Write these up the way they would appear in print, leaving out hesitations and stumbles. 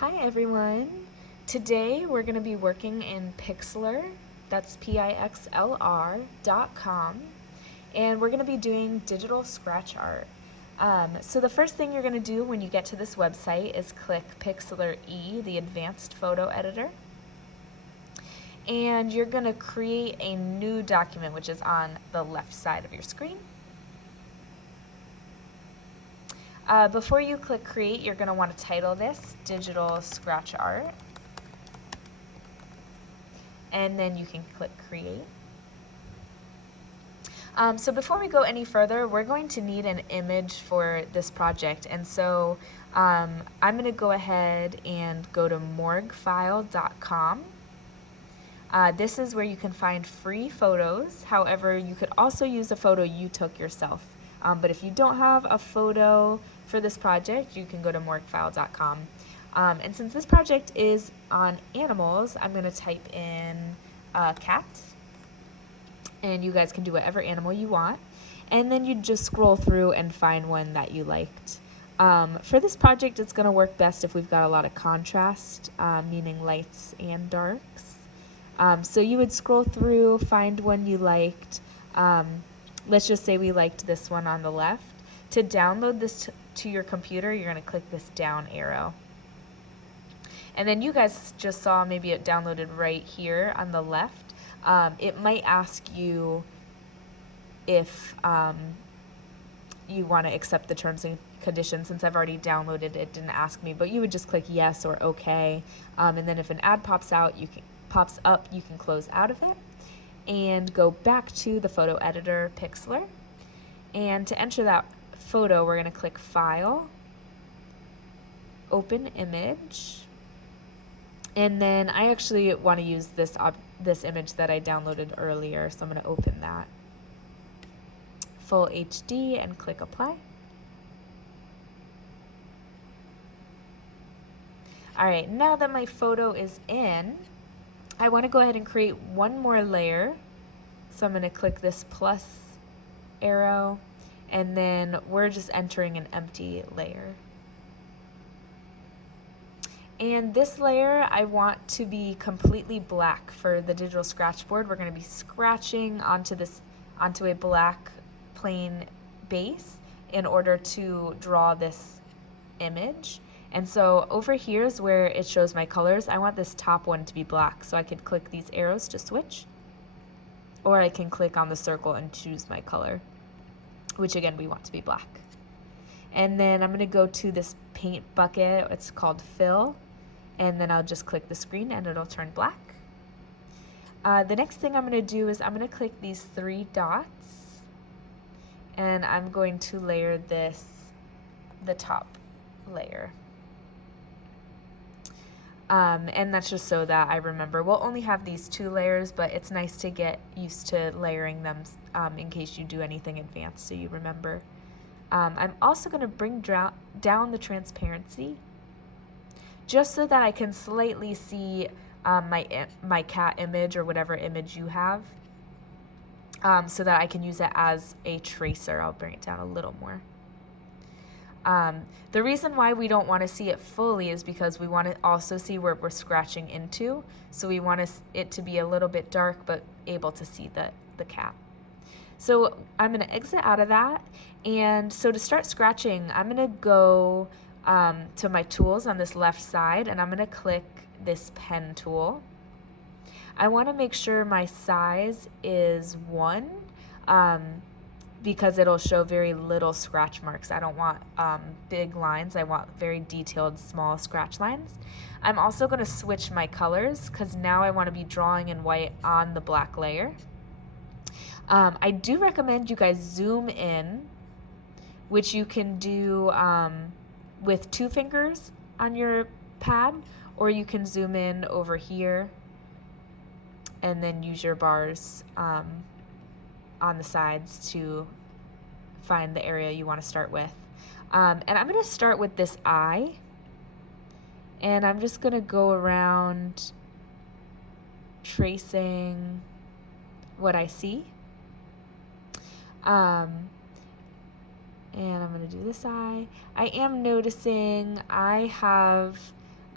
Hi everyone. Today we're going to be working in Pixlr, that's Pixlr.com, and we're going to be doing digital scratch art. So the first thing you're going to do when you get to this website is click Pixlr E, the advanced photo editor, and you're going to create a new document which is on the left side of your screen. Before you click create, you're going to want to title this digital scratch art, and then you can click create. So before we go any further, we're going to need an image for this project, and so I'm going to go ahead and go to morguefile.com. This is where you can find free photos. However, you could also use a photo you took yourself. But if you don't have a photo for this project, you can go to morguefile.com. And since this project is on animals, I'm going to type in cat, and you guys can do whatever animal you want. And then you just scroll through and find one that you liked. For this project, it's going to work best if we've got a lot of contrast, meaning lights and darks. So you would scroll through, find one you liked. Let's just say we liked this one on the left. To download this to your computer, you're going to click this down arrow. And then you guys just saw maybe it downloaded right here on the left. It might ask you if you want to accept the terms and conditions. Since I've already downloaded it, it didn't ask me, but you would just click yes or okay. And then if an ad pops up, you can close out of it and go back to the photo editor, Pixlr. And to enter that photo, we're going to click File, Open Image. And then I actually want to use this image that I downloaded earlier, so I'm going to open that. Full HD and click Apply. Alright, now that my photo is in, I want to go ahead and create one more layer. So I'm going to click this plus arrow, and then we're just entering an empty layer. And this layer I want to be completely black for the digital scratch board. We're going to be scratching onto a black plain base in order to draw this image. And so over here is where it shows my colors. I want this top one to be black, so I could click these arrows to switch, or I can click on the circle and choose my color, which again we want to be black. And then I'm going to go to this paint bucket. It's called Fill. And then I'll just click the screen and it'll turn black. The next thing I'm going to do is I'm going to click these three dots, and I'm going to layer the top layer. And that's just so that I remember. We'll only have these two layers, but it's nice to get used to layering them in case you do anything advanced so you remember. I'm also going to bring down the transparency just so that I can slightly see my cat image or whatever image you have, so that I can use it as a tracer. I'll bring it down a little more. The reason why we don't want to see it fully is because we want to also see where we're scratching into, so we want it to be a little bit dark but able to see the cat. So I'm going to exit out of that, and so to start scratching, I'm going to go to my tools on this left side, and I'm going to click this pen tool. I want to make sure my size is 1 because it'll show very little scratch marks. I don't want big lines. I want very detailed small scratch lines. I'm also going to switch my colors because now I want to be drawing in white on the black layer. I do recommend you guys zoom in, which you can do with 2 fingers on your pad, or you can zoom in over here and then use your bars on the sides to find the area you want to start with. And I'm going to start with this eye, and I'm just going to go around tracing what I see. And I'm going to do this eye. I am noticing I have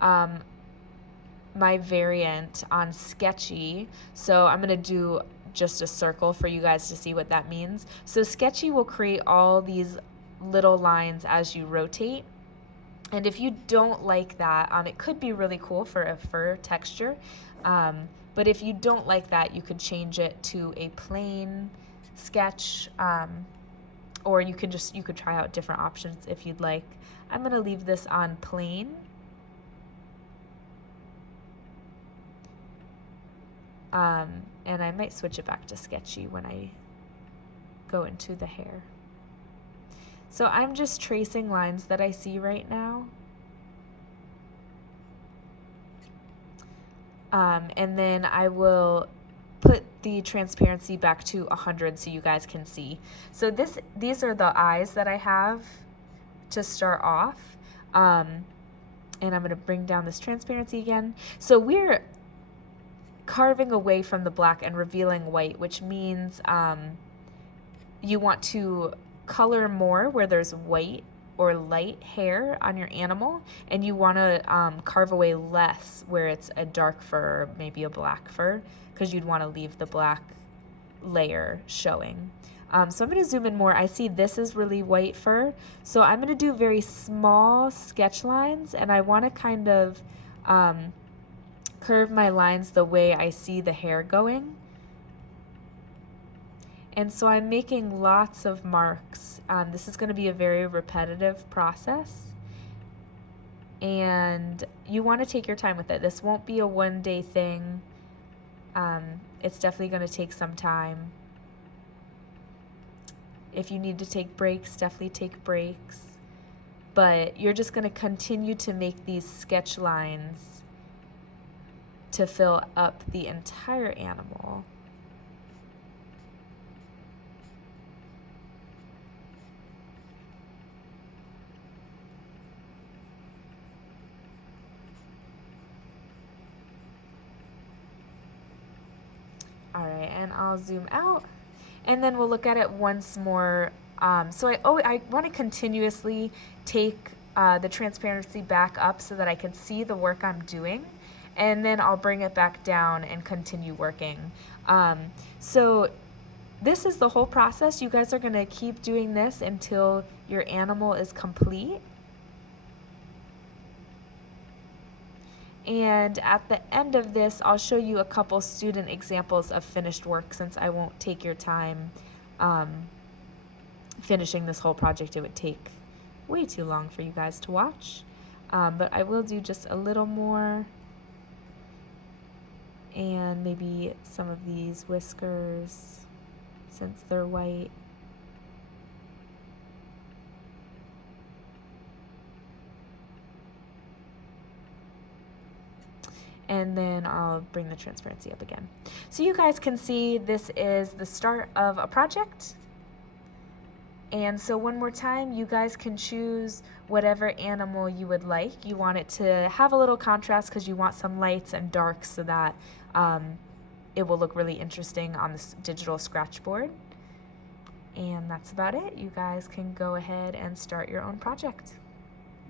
my variant on Sketchy. So I'm going to do just a circle for you guys to see what that means. So Sketchy will create all these little lines as you rotate. And if you don't like that, it could be really cool for a fur texture. But if you don't like that, you could change it to a plain sketch, or you could try out different options if you'd like. I'm going to leave this on plain. And I might switch it back to Sketchy when I go into the hair. So I'm just tracing lines that I see right now. And then I will put the transparency back to 100 so you guys can see. So these are the eyes that I have to start off. And I'm going to bring down this transparency again. So we're carving away from the black and revealing white, which means you want to color more where there's white or light hair on your animal, and you want to carve away less where it's a dark fur or maybe a black fur, because you'd want to leave the black layer showing. So I'm going to zoom in more. I see this is really white fur, so I'm going to do very small sketch lines, and I want to kind of curve my lines the way I see the hair going. And so I'm making lots of marks. This is going to be a very repetitive process, and you want to take your time with it. This won't be a one-day thing. It's definitely going to take some time. If you need to take breaks, definitely take breaks. But you're just going to continue to make these sketch lines to fill up the entire animal. All right, and I'll zoom out, and then we'll look at it once more. So I want to continuously take the transparency back up so that I can see the work I'm doing, and then I'll bring it back down and continue working. So this is the whole process. You guys are going to keep doing this until your animal is complete. And at the end of this, I'll show you a couple student examples of finished work, since I won't take your time finishing this whole project. It would take way too long for you guys to watch. But I will do just a little more, and maybe some of these whiskers, since they're white. And then I'll bring the transparency up again. So you guys can see this is the start of a project. And so one more time, you guys can choose whatever animal you would like. You want it to have a little contrast because you want some lights and darks so that it will look really interesting on this digital scratch board. And that's about it. You guys can go ahead and start your own project.